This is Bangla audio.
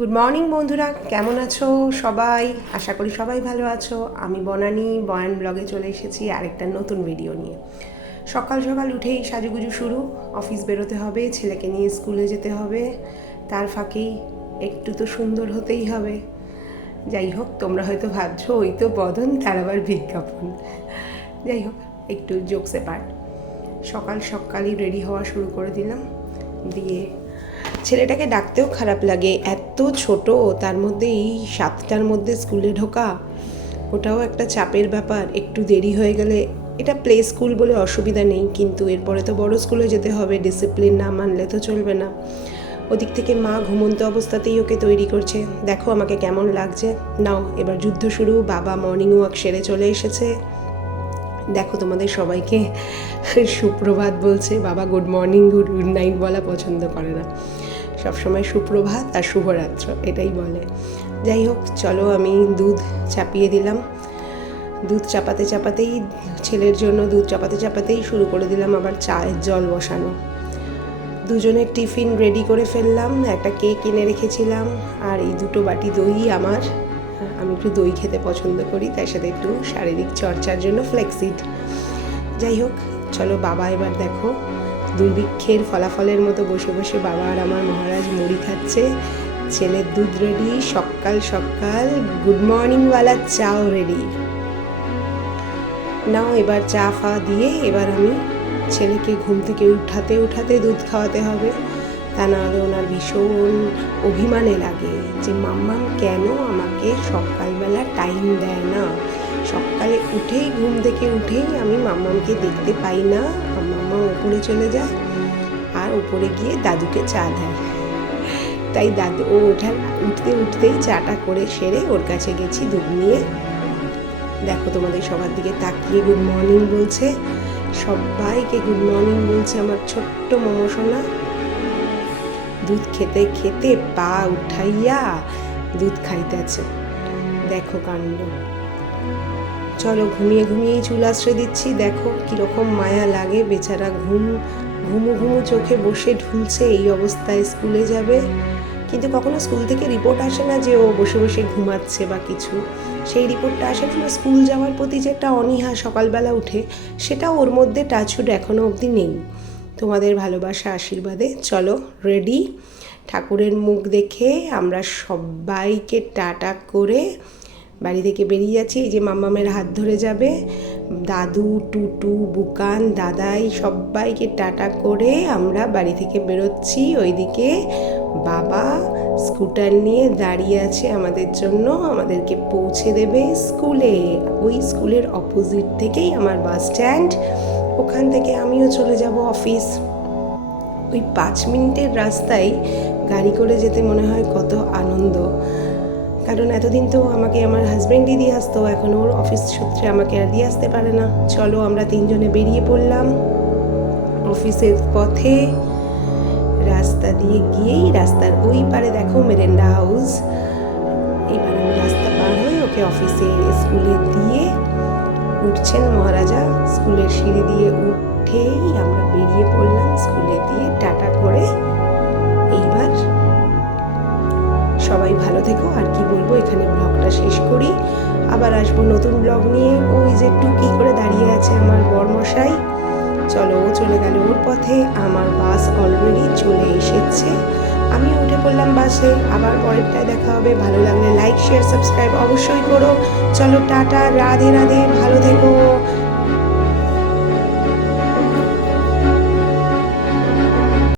গুড মর্নিং বন্ধুরা। কেমন আছো সবাই? আশা করি সবাই ভালো আছো। আমি বনানি, বয়ান ব্লগে চলে এসেছি আরেকটা নতুন ভিডিও নিয়ে। সকাল সকাল উঠেই সাজুগুজু শুরু। অফিস বেরোতে হবে, ছেলেকে নিয়ে স্কুলে যেতে হবে। তার ফাঁকেই একটু তো সুন্দর হতেই হবে। যাই হোক, তোমরা হয়তো ভাবছ, ওই তো বদন, তার আবার বিজ্ঞাপন। যাই হোক, একটু জোকসে পার্ট সকাল সকালই রেডি হওয়া শুরু করে দিলাম। দিয়ে ছেলেটাকে ডাকতেও খারাপ লাগে, এত ছোট, তার মধ্যে এই সাতটার মধ্যে স্কুলে ঢোকা, ওটাও একটা চাপের ব্যাপার, একটু দেরি হয়ে গেলে এটা প্লে স্কুল বলে অসুবিধা নেই, কিন্তু এরপরে তো বড় স্কুলে যেতে হবে ডিসিপ্লিন না মানলে তো চলবে না। ওদিক থেকে মা ঘুমন্ত অবস্থাতেই ওকে তৈরি করছে, দেখো আমাকে কেমন লাগছে, নাও, এবার যুদ্ধ শুরু, বাবা মর্নিং ওয়াক সেরে চলে এসেছে। দেখো তোমাদের সবাইকে সুপ্রভাত বলছে, বাবা good morning good good night বলা পছন্দ করে না। সবসময় সুপ্রভাত আর শুভরাত্র, এটাই বলে। যাই হোক, চলো আমি দুধ চাপিয়ে দিলাম। দুধ চাপাতে চাপাতেই ছেলের জন্য দুধ চাপাতে চাপাতেই শুরু করে দিলাম আবার চায়ের জল বসানো। দুজনের টিফিন রেডি করে ফেললাম, একটা কেক কিনে রেখেছিলাম, আর এই দুটো বাটি দই আমার। আমি একটু দই খেতে পছন্দ করি, তার সাথে একটু শারীরিক চর্চার জন্য ফ্লেক্সিড যাই হোক, চলো বাবা এবার দেখো। দুর্ভিক্ষের ফলাফলের মতো বসে বসে বাবা আর আমার মহারাজ মুড়ি খাচ্ছে। ছেলের দুধ রেডি সকাল সকাল গুড মর্নিংওয়ালা চাও রেডি নাও এবার চা ফা দিয়ে এবার আমি ছেলেকে ঘুম থেকে উঠাতে উঠাতে দুধ খাওয়াতে হবে। তা নাহলে ওনার ভীষণ অভিমানে লাগে যে মাম্মাম কেন আমাকে সকালবেলা টাইম দেয় না? সকালে উঠেই, ঘুম থেকে উঠেই আমি মাম্মামকে দেখতে পাই না। মাম্মা উপরে চলে যায় আর উপরে গিয়ে দাদুকে চা দেয়। তাই দাদু, ও ওঠার, উঠতে উঠতেই চাটা করে সেরে ওর কাছে গেছি দুধ নিয়ে। দেখো তোমাদের সবার দিকে তাকিয়ে গুড মর্নিং বলছে। সবাইকে গুড মর্নিং বলছে আমার ছোট্ট মমসোনা দুধ খেতে খেতে পা উঠাইয়া দুধ খাইতেছে। দেখো কাণ্ড। চলো ঘুমিয়ে ঘুমিয়েই চুল আশ্রয় দিচ্ছি। দেখো কীরকম মায়া লাগে। বেচারা ঘুম, ঘুমু ঘুমু চোখে বসে ঢুলছে, এই অবস্থায় স্কুলে যাবে। কিন্তু কখনো স্কুল থেকে রিপোর্ট আসে না যে ও বসে বসে ঘুমাচ্ছে বা কিছু। সেই রিপোর্টটা আসে না স্কুল যাওয়ার প্রতি যে একটা অনীহা সকালবেলা উঠে সেটা ওর মধ্যে টাচুড এখনও অবধি নেই। তোমাদের ভালোবাসা আশীর্বাদে চলো রেডি। ঠাকুরের মুখ দেখে আমরা সবাইকে টাটা করে বাড়ি থেকে বেরিয়ে যাচ্ছি, এই যে মাম্মামের হাত ধরে যাবে, দাদু, টুটু, বুকান, দাদাই সবাইকে টাটা করে আমরা বাড়ি থেকে বেরোচ্ছি। ওইদিকে বাবা স্কুটার নিয়ে দাঁড়িয়ে আছে আমাদের জন্য, আমাদেরকে পৌঁছে দেবে স্কুলে। ওই স্কুলের অপোজিট থেকেই আমার বাস স্ট্যান্ড, ওখান থেকে আমিও চলে যাব অফিস। ওই পাঁচ মিনিটের রাস্তায় গাড়ি করে যেতে মনে হয় কত আনন্দ। কারণ এতদিন তো আমাকে আমার হাজব্যান্ডই দিয়ে আসতো, এখন ওর অফিস সূত্রে আমাকে আর দিয়ে আসতে পারে না। চলো আমরা তিনজনে বেরিয়ে পড়লাম। অফিসের পথে রাস্তা দিয়ে গিয়েই রাস্তার ওই পারে দেখো মেরেন্ডা হাউস। এবার আমি রাস্তা পার হয়ে ওকে অফিসে স্কুলে দিয়ে উঠছেন মহারাজা। স্কুলের সিঁড়ি দিয়ে উঠেই আমরা বেরিয়ে পড়লাম। থেকো আর কি বলব, এখানে ব্লগটা শেষ করি। আবার আসব নতুন ব্লগ নিয়ে। ওই যে টুকি করে দাঁড়িয়ে আছে আমার বরমশাই। চলো, ও চলে গেল ওর পথে। আমার বাস অলরেডি চলে এসেছে। আমি উঠে পড়লাম বাসে। আবার পরেরটায় দেখা হবে। ভালো লাগলে লাইক শেয়ার সাবস্ক্রাইব অবশ্যই করো। চলো, টাটা। রাধে রাধে।